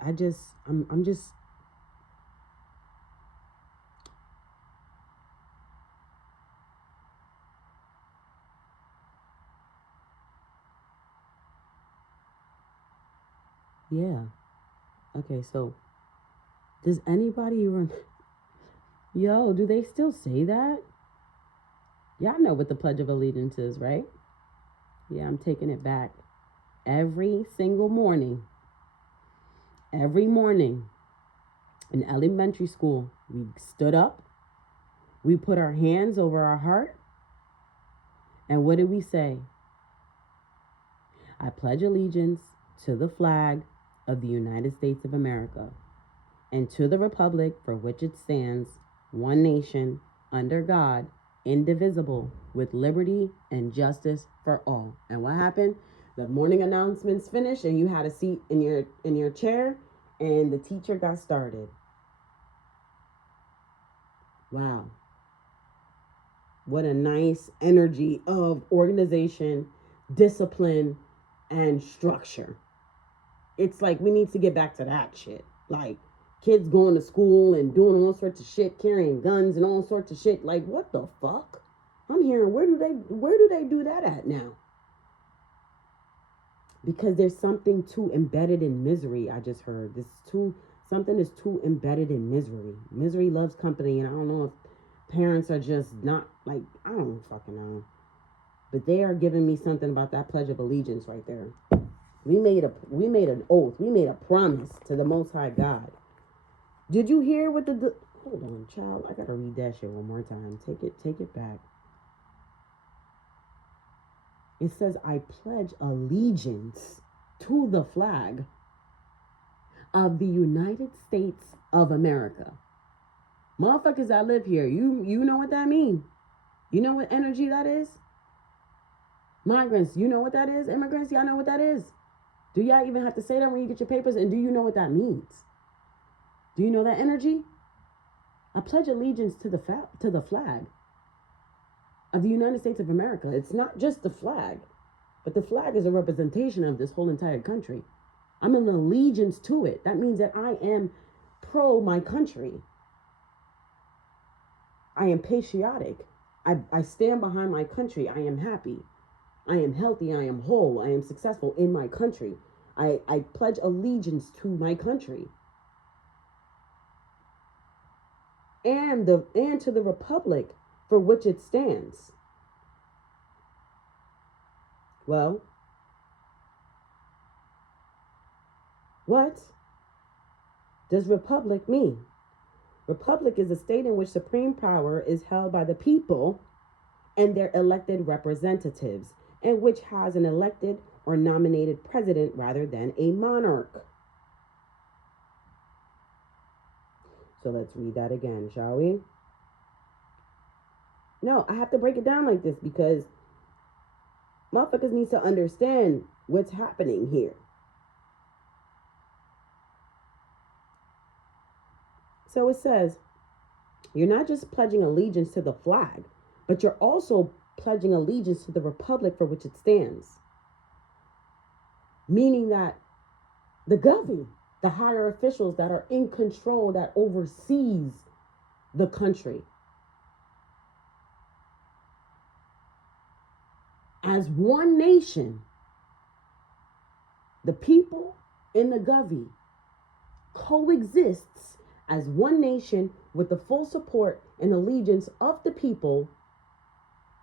yeah. Okay, so does anybody Yo, do they still say that? Y'all know what the Pledge of Allegiance is, right? Yeah, I'm taking it back. Every single morning. Every morning in elementary school, we stood up, we put our hands over our heart, and what did we say? I pledge allegiance to the flag of the United States of America and to the republic for which it stands, one nation, under God, indivisible, with liberty and justice for all. And what happened? The morning announcements finished and you had a seat in your chair and the teacher got started. Wow. What a nice energy of organization, discipline, and structure. It's like we need to get back to that shit. Like, Kids going to school and doing all sorts of shit, carrying guns and all sorts of shit. Like, what the fuck? I'm hearing, where do they do that at now? Because there's something too embedded in misery. I just heard something is too embedded in misery. Misery loves company, and I don't know if parents are just not like, I don't fucking know. But they are giving me something about that Pledge of Allegiance right there. We made an oath. We made a promise to the Most High God. Did you hear what hold on, child. I gotta read that shit one more time. Take it back. It says, I pledge allegiance to the flag of the United States of America. Motherfuckers that live here, you know what that means. You know what energy that is? Migrants, you know what that is? Immigrants, y'all know what that is? Do y'all even have to say that when you get your papers? And do you know what that means? Do you know that energy? I pledge allegiance to the flag of the United States of America. It's not just the flag, but the flag is a representation of this whole entire country. I'm an allegiance to it. That means that I am pro my country. I am patriotic. I stand behind my country. I am happy. I am healthy. I am whole. I am successful in my country. I pledge allegiance to my country. And to the republic for which it stands. Well, what does republic mean? Republic is a state in which supreme power is held by the people and their elected representatives, and which has an elected or nominated president rather than a monarch. So let's read that again, shall we? No, I have to break it down like this because motherfuckers need to understand what's happening here. So it says, you're not just pledging allegiance to the flag, but you're also pledging allegiance to the republic for which it stands. Meaning that the government, the higher officials that are in control, that oversees the country, as one nation, the people and the government coexists as one nation with the full support and allegiance of the people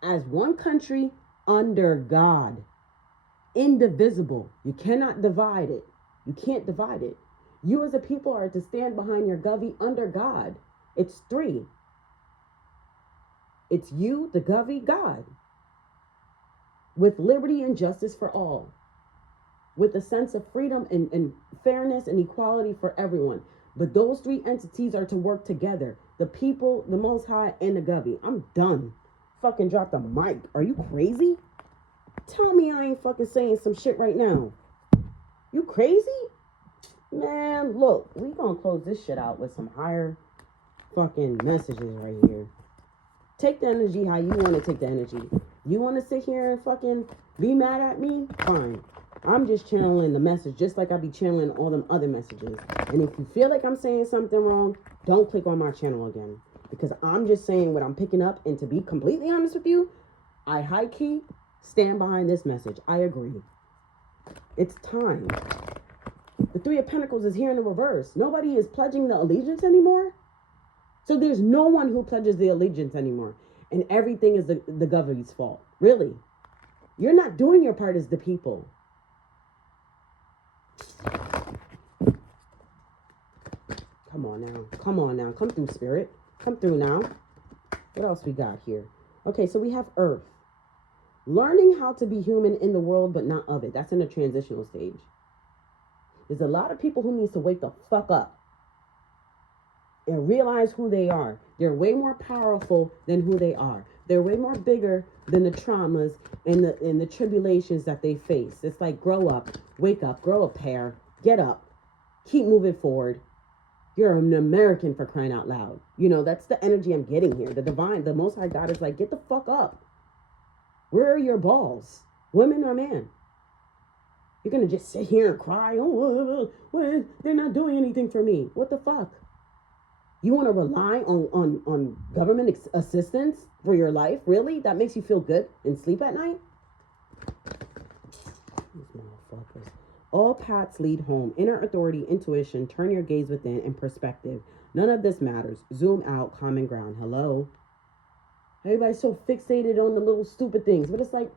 as one country under God. Indivisible. You cannot divide it. You can't divide it. You as a people are to stand behind your government under God. It's three. It's you, the government, God. With liberty and justice for all. With a sense of freedom and fairness and equality for everyone. But those three entities are to work together. The people, the Most High, and the government. I'm done. Fucking drop the mic. Are you crazy? Tell me I ain't fucking saying some shit right now. You crazy? Man, look, we gonna close this shit out with some higher fucking messages right here. Take the energy how you want to take the energy. You want to sit here and fucking be mad at me? Fine. I'm just channeling the message just like I be channeling all them other messages. And if you feel like I'm saying something wrong, don't click on my channel again. Because I'm just saying what I'm picking up. And to be completely honest with you, I high key stand behind this message. I agree. It's time. The Three of Pentacles is here in the reverse. Nobody is pledging the allegiance anymore. So there's no one who pledges the allegiance anymore. And everything is the government's fault. Really. You're not doing your part as the people. Come on now. Come on now. Come through, Spirit. Come through now. What else we got here? Okay, so we have Earth. Learning how to be human in the world, but not of it. That's in the transitional stage. There's a lot of people who needs to wake the fuck up and realize who they are. They're way more powerful than who they are. They're way more bigger than the traumas and the tribulations that they face. It's like, grow up, wake up, grow a pair, get up, keep moving forward. You're an American, for crying out loud. You know, that's the energy I'm getting here. The divine, the Most High God is like, get the fuck up. Where are your balls? Women or man? You're going to just sit here and cry. Oh, well, they're not doing anything for me. What the fuck? You want to rely on government assistance for your life? Really? That makes you feel good and sleep at night? These motherfuckers. All paths lead home. Inner authority, intuition, turn your gaze within, and perspective. None of this matters. Zoom out, common ground. Hello? Everybody's so fixated on the little stupid things. But it's like,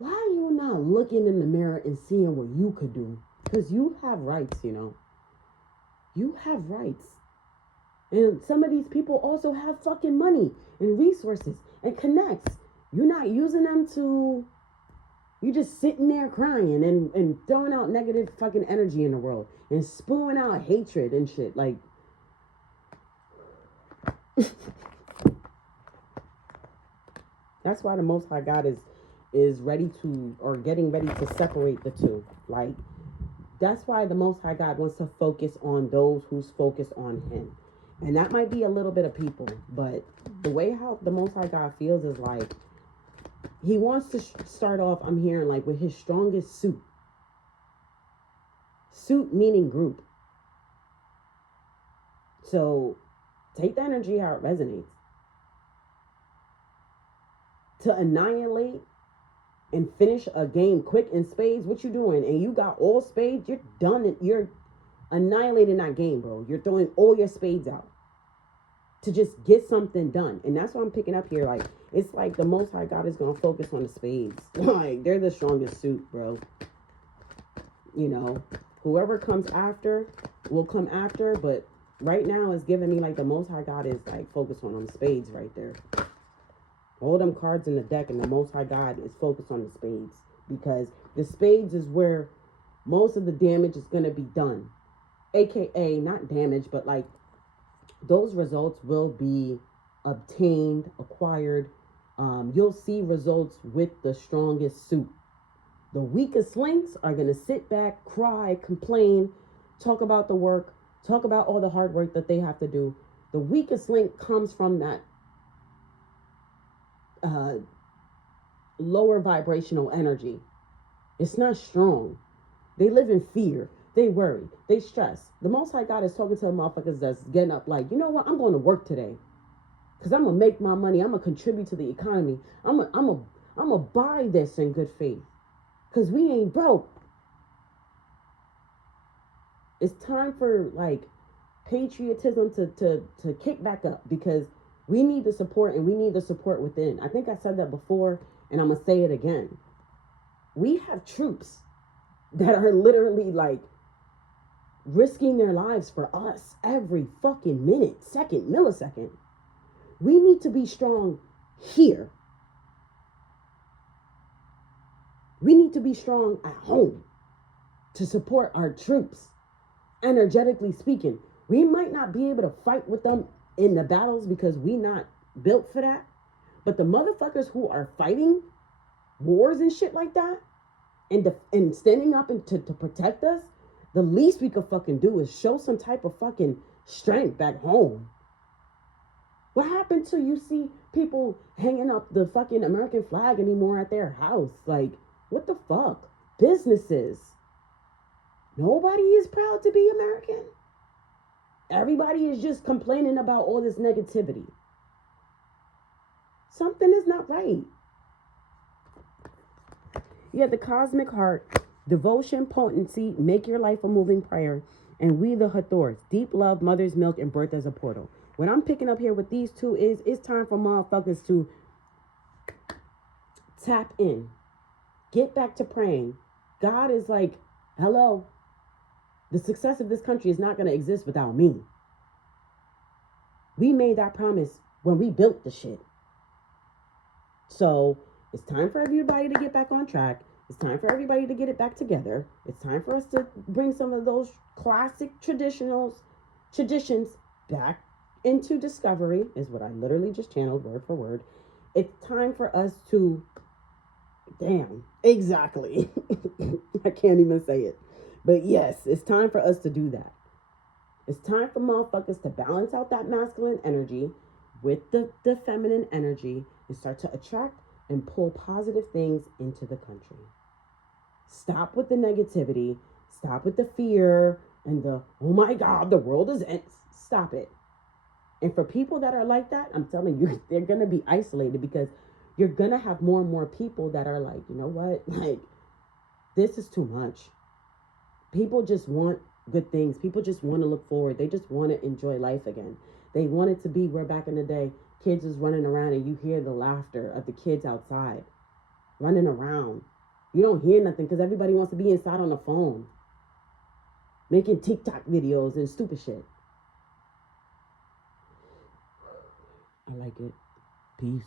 why are you not looking in the mirror and seeing what you could do? Because you have rights, you know. You have rights. And some of these people also have fucking money and resources and connects. You're not using them to... You just sitting there crying and throwing out negative fucking energy in the world. And spewing out hatred and shit. Like... That's why the Most High God is ready to... Or getting ready to separate the two. Like... That's why the Most High God wants to focus on those who's focused on Him. And that might be a little bit of people, but the way how the Most High God feels is like, He wants to start off, I'm hearing, like with His strongest suit. Suit meaning group. So take the energy how it resonates. To annihilate and finish a game quick in spades, what you doing? And you got all spades, you're done. You're annihilating that game, bro. You're throwing all your spades out to just get something done. And that's what I'm picking up here. Like, it's like the Most High God is going to focus on the spades. Like, they're the strongest suit, bro. You know, whoever comes after will come after. But right now it's giving me like the Most High God is like focused on them spades right there. All them cards in the deck, and the Most High God is focused on the spades. Because the spades is where most of the damage is going to be done. AKA, not damage, but like those results will be obtained, acquired. You'll see results with the strongest suit. The weakest links are going to sit back, cry, complain, talk about the work, talk about all the hard work that they have to do. The weakest link comes from that lower vibrational energy. It's not strong. They live in fear. They worry. They stress. The Most High God is talking to the motherfuckers that's getting up like, you know what? I'm going to work today. Because I'm going to make my money. I'm going to contribute to the economy. I'm going to buy this in good faith. Because we ain't broke. It's time for, like, patriotism to kick back up. Because we need the support, and we need the support within. I think I said that before, and I'm going to say it again. We have troops that are literally, like, risking their lives for us every fucking minute, second, millisecond. We need to be strong here. We need to be strong at home to support our troops. Energetically speaking, we might not be able to fight with them in the battles because we not built for that. But the motherfuckers who are fighting wars and shit like that and standing up and to protect us, the least we could fucking do is show some type of fucking strength back home. What happened to you see people hanging up the fucking American flag anymore at their house? Like, what the fuck? Businesses. Nobody is proud to be American. Everybody is just complaining about all this negativity. Something is not right. You have the cosmic heart, devotion, potency, make your life a moving prayer, and we the Hathors, deep love, mother's milk, and birth as a portal. What I'm picking up here with these two is it's time for motherfuckers to tap in. Get back to praying. God is like, hello, the success of this country is not going to exist without me. We made that promise when we built the shit. So it's time for everybody to get back on track. It's time for everybody to get it back together. It's time for us to bring some of those classic traditions back into discovery, is what I literally just channeled word for word. It's time for us to, damn, exactly. I can't even say it. But yes, it's time for us to do that. It's time for motherfuckers to balance out that masculine energy with the feminine energy and start to attract and pull positive things into the country. Stop with the negativity. Stop with the fear and the, oh my God, the world is end. Stop it. And for people that are like that, I'm telling you, they're going to be isolated, because you're going to have more and more people that are like, you know what? Like, this is too much. People just want good things. People just want to look forward. They just want to enjoy life again. They want it to be where back in the day, kids is running around and you hear the laughter of the kids outside running around. You don't hear nothing because everybody wants to be inside on the phone, making TikTok videos and stupid shit. I like it. Peace.